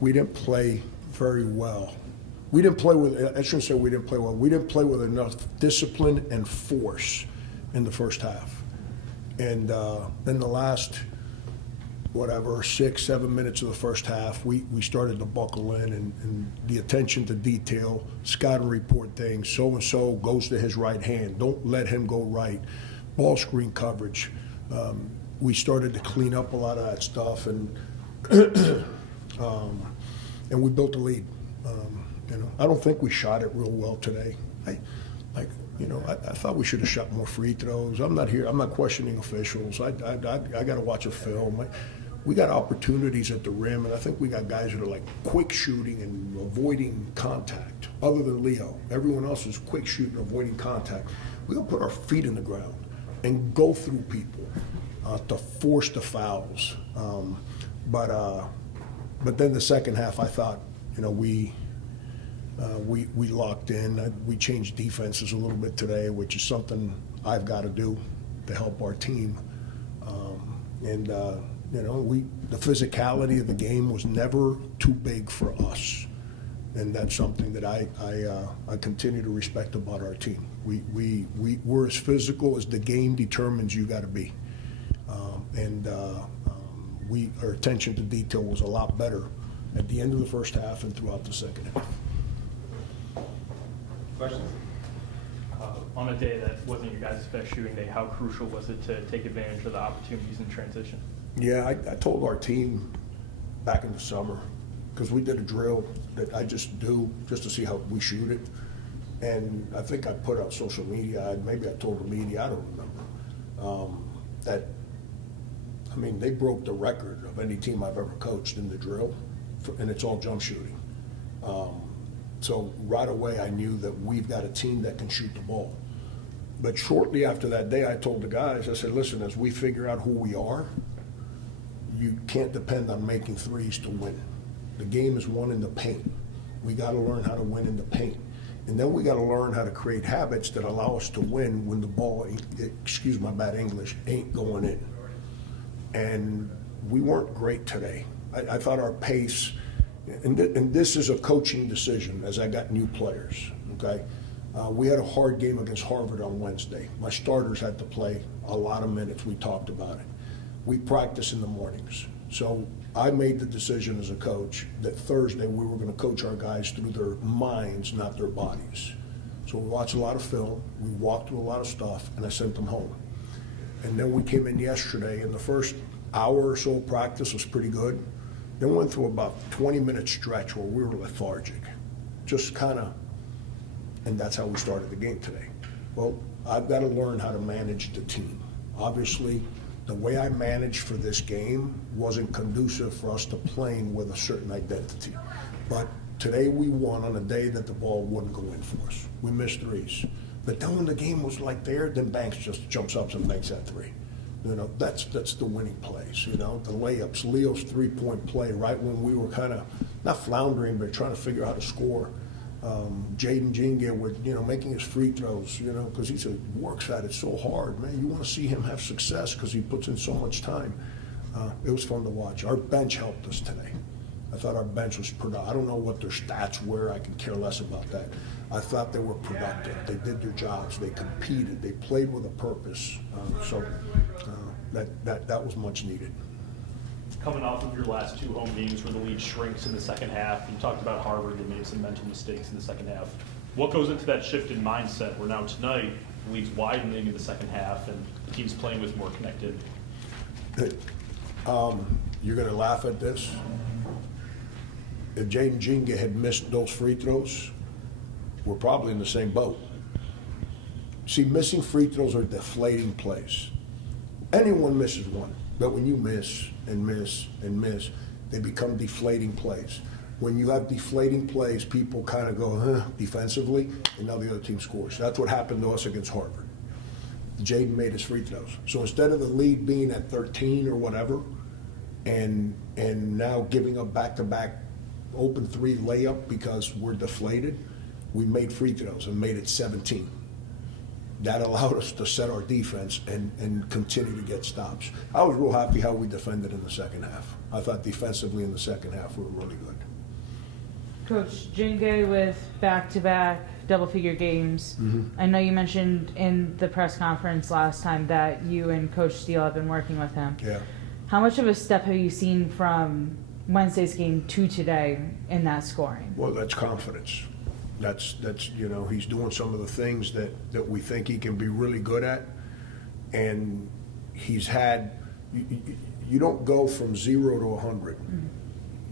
we didn't play very well. We didn't play with, I shouldn't say we didn't play well, we didn't play with enough discipline and force in the first half. And then the last, 6, 7 minutes of the first half, we started to buckle in, and the attention to detail, scouting report things, so-and-so goes to his right hand, don't let him go right, ball screen coverage. We started to clean up a lot of that stuff, and we built a lead. I don't think we shot it real well today. I thought we should have shot more free throws. I'm not questioning officials. I got to watch a film. We got opportunities at the rim, and I think we got guys that are like quick shooting and avoiding contact. Other than Leo, everyone else is quick shooting, avoiding contact. We got to put our feet in the ground and go through people to force the fouls. But then the second half, I thought, we locked in. We changed defenses a little bit today, which is something I've got to do to help our team. The physicality of the game was never too big for us, and that's something that I continue to respect about our team. We're as physical as the game determines you got to be, our attention to detail was a lot better at the end of the first half and throughout the second half. Questions? On a day that wasn't your guys' best shooting day, how crucial was it to take advantage of the opportunities in transition? Yeah, I told our team back in the summer, because we did a drill that I just do just to see how we shoot it. And I think I put out social media, maybe I told the media, I don't remember, they broke the record of any team I've ever coached in the drill, and it's all jump shooting. So right away I knew that we've got a team that can shoot the ball. But shortly after that day, I told the guys, I said, listen, as we figure out who we are, you can't depend on making threes to win. The game is won in the paint. We got to learn how to win in the paint. And then we got to learn how to create habits that allow us to win when the ball, excuse my bad English, ain't going in. And we weren't great today. I thought our pace, and this is a coaching decision as I got new players, okay? We had a hard game against Harvard on Wednesday. My starters had to play a lot of minutes. We talked about it. We practice in the mornings. So I made the decision as a coach that Thursday we were going to coach our guys through their minds, not their bodies. So we watched a lot of film, we walked through a lot of stuff, and I sent them home. And then we came in yesterday, and the first hour or so of practice was pretty good. Then went through about 20-minute stretch where we were lethargic, just kind of, and that's how we started the game today. Well, I've got to learn how to manage the team. Obviously, the way I managed for this game wasn't conducive for us to playing with a certain identity. But today we won on a day that the ball wouldn't go in for us. We missed threes. But then when the game was like there, then Banks just jumps up and makes that three. That's the winning plays, the layups, Leo's three-point play, right when we were kind of, not floundering, but trying to figure out how to score. Jaden Jinga with, making his free throws, because he works at it so hard, man. You want to see him have success because he puts in so much time. It was fun to watch. Our bench helped us today. I thought our bench was productive. I don't know what their stats were. I can care less about that. I thought they were productive. They did their jobs. They competed. They played with a purpose. That was much needed. Coming off of your last two home games where the lead shrinks in the second half, you talked about Harvard, they made some mental mistakes in the second half. What goes into that shift in mindset where now tonight the lead's widening in the second half and the team's playing with more connectivity? You're going to laugh at this. If Jaden Jinga had missed those free throws, we're probably in the same boat. See, missing free throws are deflating plays. Anyone misses one, but when you miss and miss and miss, they become deflating plays. When you have deflating plays, people kind of go defensively, and now the other team scores. That's what happened to us against Harvard. Jaden made his free throws. So instead of the lead being at 13 or whatever, and now giving up back-to-back open three layup because we're deflated, we made free throws and made it 17. that allowed us to set our defense and continue to get stops. I was real happy how we defended in the second half. I thought defensively in the second half we were really good. Coach, Jingay with back-to-back double-figure games. I know you mentioned in the press conference last time that you and Coach Steele have been working with him. Yeah. How much of a step have you seen from Wednesday's game to today in that scoring? Well, that's confidence. That's he's doing some of the things that we think he can be really good at, and he's had. You don't go from 0 to 100.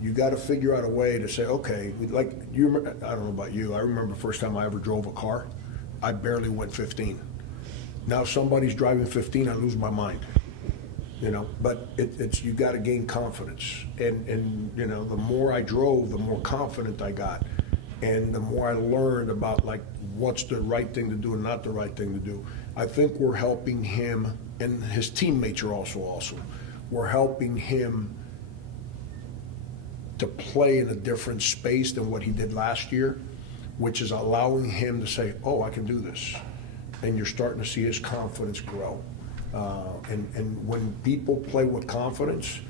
You got to figure out a way to say, okay, like you. I don't know about you. I remember the first time I ever drove a car, I barely went 15. Now somebody's driving 15, I lose my mind. But it's you got to gain confidence, and the more I drove, the more confident I got, and the more I learned about like what's the right thing to do and not the right thing to do. I think we're helping him, and his teammates are also awesome. We're helping him to play in a different space than what he did last year, which is allowing him to say, oh, I can do this. And you're starting to see his confidence grow. And when people play with confidence,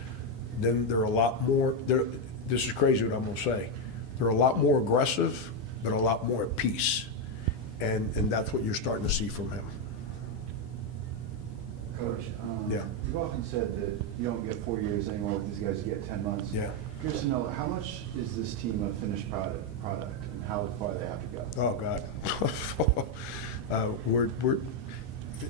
then they're a lot more, this is crazy what I'm going to say, they're a lot more aggressive, but a lot more at peace. And that's what you're starting to see from him. Coach, Yeah. you've often said that you don't get 4 years anymore with these guys, you get 10 months. Yeah. Curious to know, how much is this team a finished product and how far they have to go? Oh, God.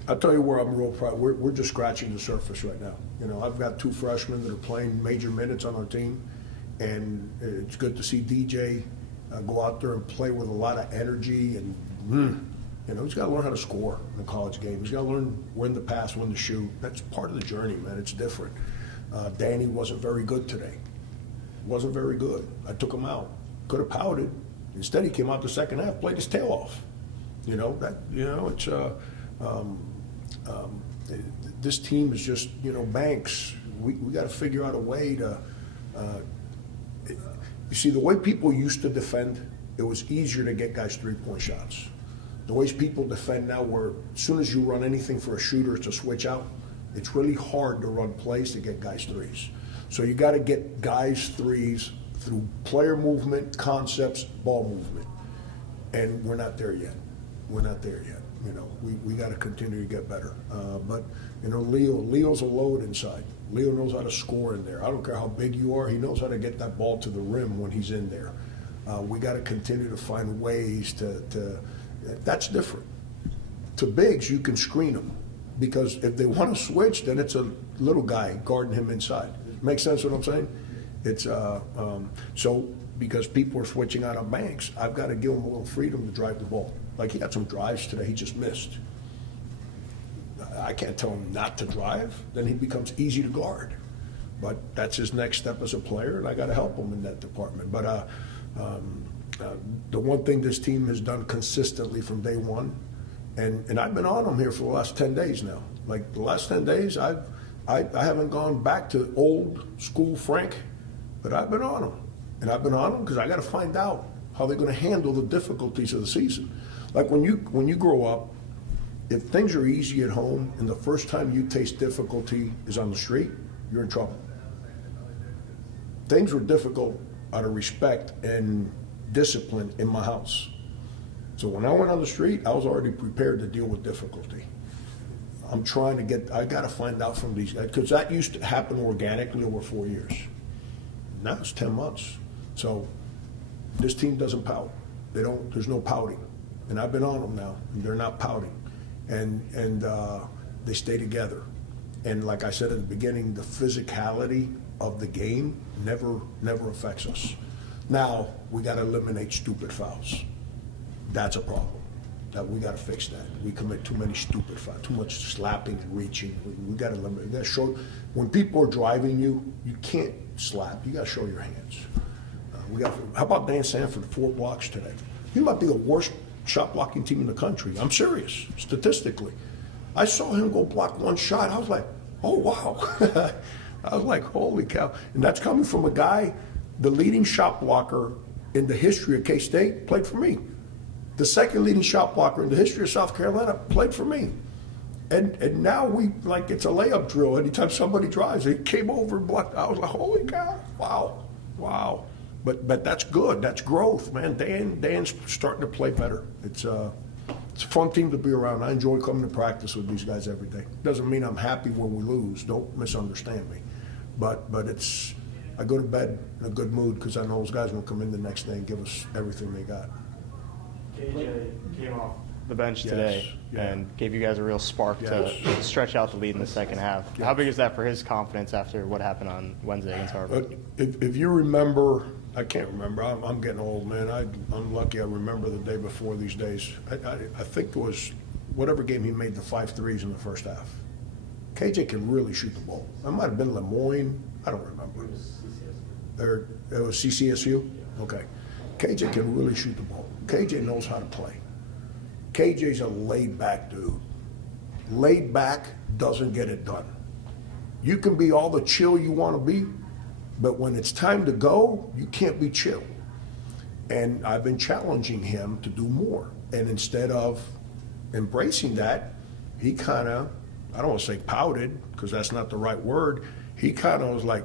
I'll tell you where I'm real proud. We're just scratching the surface right now. I've got 2 freshmen that are playing major minutes on our team, and it's good to see DJ go out there and play with a lot of energy. And he's got to learn how to score in a college game. He's got to learn when to pass, when to shoot. That's part of the journey, man. It's different. Danny wasn't very good today. Wasn't very good. I took him out. Could have pouted. Instead, he came out the second half, played his tail off. This team is just, Banks. We got to figure out a way to. You see, the way people used to defend, it was easier to get guys 3-point shots. The ways people defend now, where as soon as you run anything for a shooter, it's a switch out. It's really hard to run plays to get guys threes. So you got to get guys threes through player movement, concepts, ball movement. And we're not there yet. We're not there yet. We got to continue to get better. But Leo's a load inside. Leo knows how to score in there. I don't care how big you are. He knows how to get that ball to the rim when he's in there. We got to continue to find ways to that's different. To bigs, you can screen them, because if they want to switch, then it's a little guy guarding him inside. Make sense what I'm saying? It's so because people are switching out on Banks, I've got to give him a little freedom to drive the ball. Like he had some drives today, he just missed. I can't tell him not to drive, then he becomes easy to guard. But that's his next step as a player, and I got to help him in that department. But the one thing this team has done consistently from day one, and I've been on them here for the last 10 days now. Like the last 10 days, I haven't gone back to old school Frank, but I've been on them. And I've been on them because I got to find out how they're going to handle the difficulties of the season. Like when you grow up, if things are easy at home and the first time you taste difficulty is on the street, you're in trouble. Things were difficult out of respect and discipline in my house. So when I went on the street, I was already prepared to deal with difficulty. I'm trying to I got to find out from these guys, because that used to happen organically over 4 years. Now it's 10 months. So this team doesn't pout. There's no pouting. And I've been on them now, and they're not pouting. And they stay together. And like I said at the beginning, the physicality of the game never affects us. Now, we got to eliminate stupid fouls. That's a problem. We got to fix that. We commit too many stupid fouls, too much slapping and reaching. We got to eliminate. We got to show. When people are driving you, you can't slap. You got to show your hands. How about Dan Sanford, 4 blocks today? He might be the worst shot blocking team in the country. I'm serious, statistically. I saw him go block 1 shot. I was like, oh wow. I was like, holy cow. And that's coming from a guy, the leading shot blocker in the history of K-State, played for me. the second leading shot blocker in the history of South Carolina, played for me. And now we, like, it's a layup drill. Anytime somebody drives, he came over and blocked. I was like, holy cow, wow. But that's good. That's growth, man. Dan's starting to play better. It's a fun team to be around. I enjoy coming to practice with these guys every day. Doesn't mean I'm happy when we lose. Don't misunderstand me. But it's, I go to bed in a good mood because I know those guys will come in the next day and give us everything they got. KJ came off the bench Yes, today yeah. and gave you guys a real spark to stretch out the lead in the second half. How big is that for his confidence after what happened on Wednesday against Harvard? If you remember, I can't remember. I'm getting old, man. I'm lucky I remember the day before these days. I think it was whatever game he made the 5 threes in the first half. KJ can really shoot the ball. That might have been Lemoyne. I don't remember. It was CCSU? Okay. KJ can really shoot the ball. KJ knows how to play. KJ's a laid-back dude. Laid back doesn't get it done. You can be all the chill you want to be, but when it's time to go, you can't be chill. And I've been challenging him to do more. And instead of embracing that, he kind of, I don't want to say pouted, because that's not the right word. He kind of was like,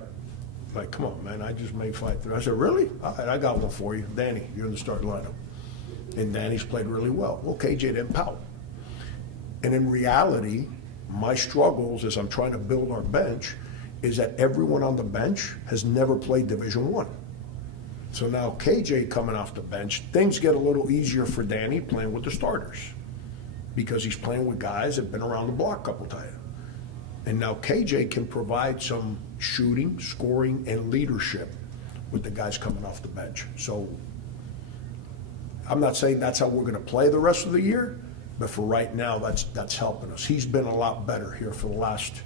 come on, man, I just made 5 3. I said, really? All right, I got one for you. Danny, you're in the starting lineup. And Danny's played really well. Well, KJ didn't pout. And in reality, my struggles as I'm trying to build our bench is that everyone on the bench has never played Division I. So now KJ coming off the bench, things get a little easier for Danny playing with the starters because he's playing with guys that have been around the block a couple times. And now KJ can provide some shooting, scoring, and leadership with the guys coming off the bench. So I'm not saying that's how we're going to play the rest of the year, but for right now, that's helping us. He's been a lot better here for the last.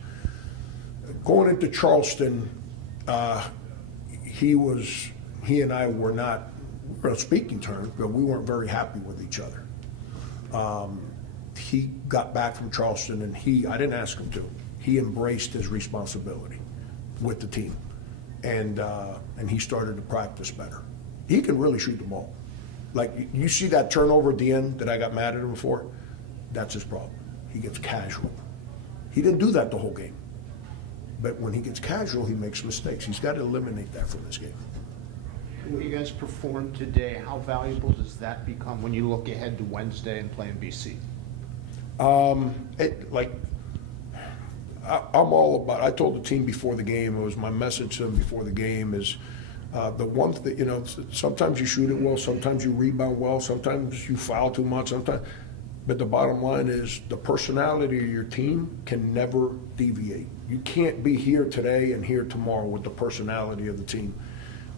Going into Charleston, he and I were not on speaking terms, but we weren't very happy with each other. He got back from Charleston, and I didn't ask him to. He embraced his responsibility with the team, and he started to practice better. He can really shoot the ball. Like, you see that turnover at the end that I got mad at him for? That's his problem. He gets casual. He didn't do that the whole game. But when he gets casual, he makes mistakes. He's got to eliminate that from this game. What you guys performed today, how valuable does that become when you look ahead to Wednesday and playing BC? I'm all about, I told the team before the game, it was my message to them before the game is, the one thing, sometimes you shoot it well, sometimes you rebound well, sometimes you foul too much, but the bottom line is the personality of your team can never deviate. You can't be here today and here tomorrow with the personality of the team.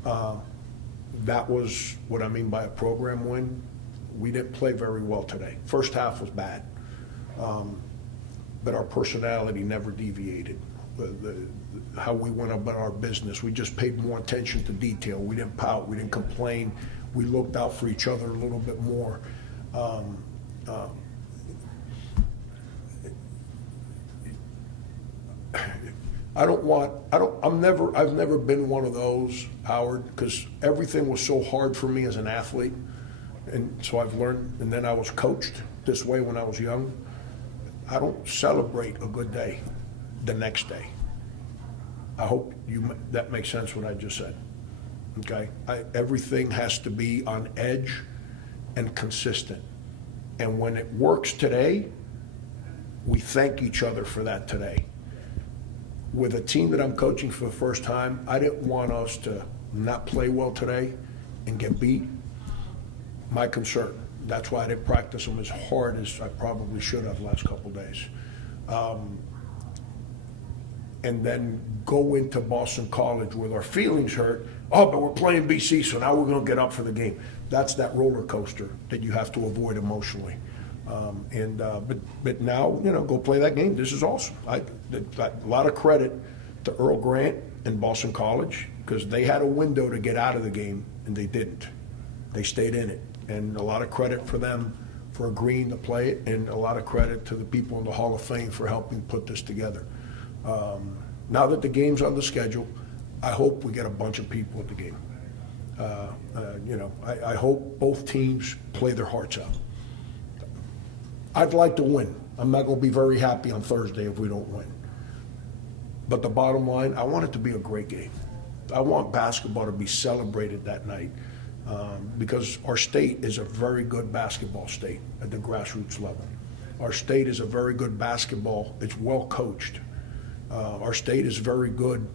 That was what I mean by a program win. We didn't play very well today. First half was bad, but our personality never deviated. How we went about our business. We just paid more attention to detail. We didn't pout. We didn't complain. We looked out for each other a little bit more. I've never been one of those, Howard, because everything was so hard for me as an athlete. And so I've learned, and then I was coached this way when I was young. I don't celebrate a good day the next day. I hope that makes sense what I just said. Okay? Everything has to be on edge and consistent. And when it works today, we thank each other for that today. With a team that I'm coaching for the first time, I didn't want us to not play well today and get beat. My concern. That's why I didn't practice them as hard as I probably should have the last couple days. And then go into Boston College with our feelings hurt. Oh, but we're playing BC, so now we're going to get up for the game. That's that roller coaster that you have to avoid emotionally. But now, go play that game. This is awesome. A lot of credit to Earl Grant and Boston College because they had a window to get out of the game, and they didn't. They stayed in it. And a lot of credit for them for agreeing to play it, and a lot of credit to the people in the Hall of Fame for helping put this together. Now that the game's on the schedule, I hope we get a bunch of people at the game. You know, I hope both teams play their hearts out. I'd like to win. I'm not going to be very happy on Thursday if we don't win. But the bottom line, I want it to be a great game. I want basketball to be celebrated that night because our state is a very good basketball state at the grassroots level. Our state is a very good basketball. It's well coached. Our state is very good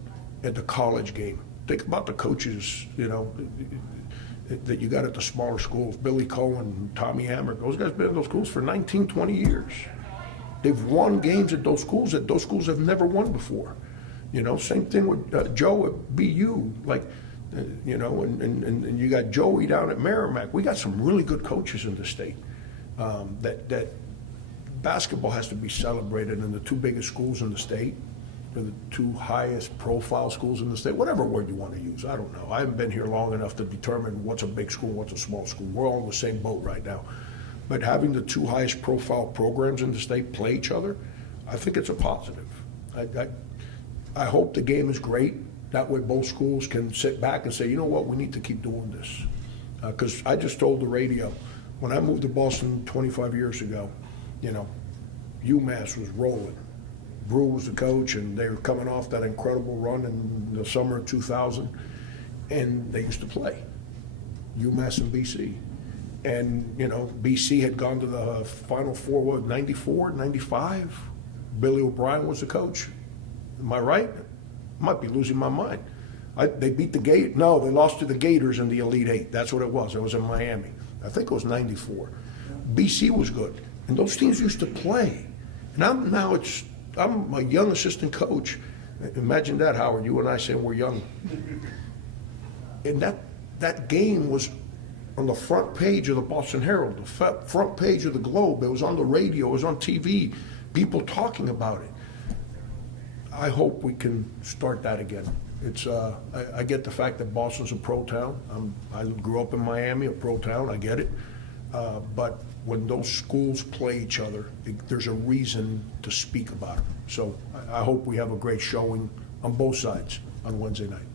at the college game. Think about the coaches, you know, that you got at the smaller schools. Billy Cohen, Tommy Hammer, those guys been in those schools for 19, 20 years. They've won games at those schools that those schools have never won before. You know, same thing with Joe at BU, like, you know, and you got Joey down at Merrimack. We got some really good coaches in the state. That basketball has to be celebrated in the two biggest schools in the state, or the two highest profile schools in the state, whatever word you want to use. I don't know. I haven't been here long enough to determine what's a big school, what's a small school. We're all in the same boat right now. But having the two highest profile programs in the state play each other, I think it's a positive. I hope the game is great. That way both schools can sit back and say, you know what, we need to keep doing this. Because I just told the radio, when I moved to Boston 25 years ago, you know, UMass was rolling. Brew was the coach, and they were coming off that incredible run in the summer of 2000, and they used to play, UMass and BC. And, you know, BC had gone to the Final Four, what, 94, 95? Billy O'Brien was the coach. Am I right? I might be losing my mind. They beat the Gators. No, they lost to the Gators in the Elite Eight. That's what it was. It was in Miami. I think it was 94. BC was good. And those teams used to play. And I'm a young assistant coach. Imagine that, Howard, you and I saying we're young. And that game was on the front page of the Boston Herald, the front page of the Globe. It was on the radio, it was on TV, people talking about it. I hope we can start that again. It's I get the fact that Boston's a pro town. I grew up in Miami, a pro town, I get it. But when those schools play each other, there's a reason to speak about it. So I hope we have a great showing on both sides on Wednesday night.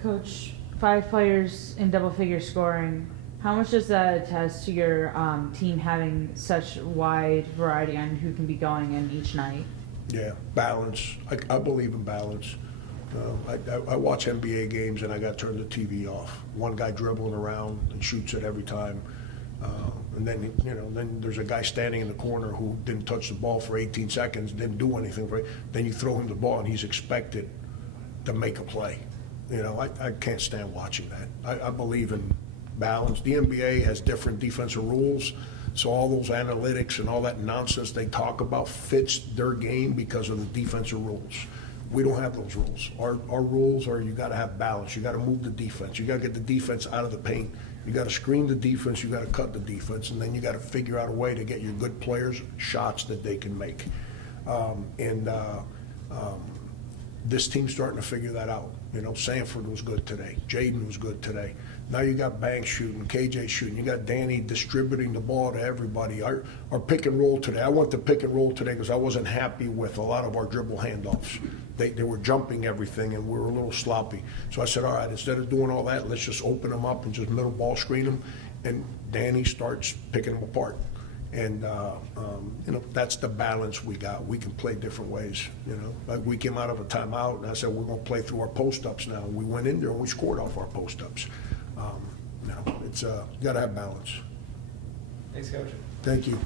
Coach, 5 players in double-figure scoring. How much does that attest to your team having such wide variety on who can be going in each night? Yeah, balance. I believe in balance. I watch NBA games and I got to turn the TV off. One guy dribbling around and shoots it every time. And then, you know, then there's a guy standing in the corner who didn't touch the ball for 18 seconds, didn't do anything for it. Then you throw him the ball and he's expected to make a play. You know, I can't stand watching that. I believe in balance. The NBA has different defensive rules, so all those analytics and all that nonsense they talk about fits their game because of the defensive rules. We don't have those rules. Our rules are you got to have balance. You got to move the defense. You got to get the defense out of the paint. You got to screen the defense. You got to cut the defense, and then you got to figure out a way to get your good players shots that they can make. This team's starting to figure that out. You know, Sanford was good today. Jaden was good today. Now you got Banks shooting, KJ shooting. You got Danny distributing the ball to everybody. Our pick and roll today, I went to pick and roll today because I wasn't happy with a lot of our dribble handoffs. They were jumping everything, and we were a little sloppy. So I said, all right, instead of doing all that, let's just open them up and just middle ball screen them. And Danny starts picking them apart. And, you know, that's the balance we got. We can play different ways, you know. Like we came out of a timeout, and I said, we're going to play through our post-ups now. We went in there, and we scored off our post-ups. You know, it's you got to have balance. Thanks, Coach. Thank you.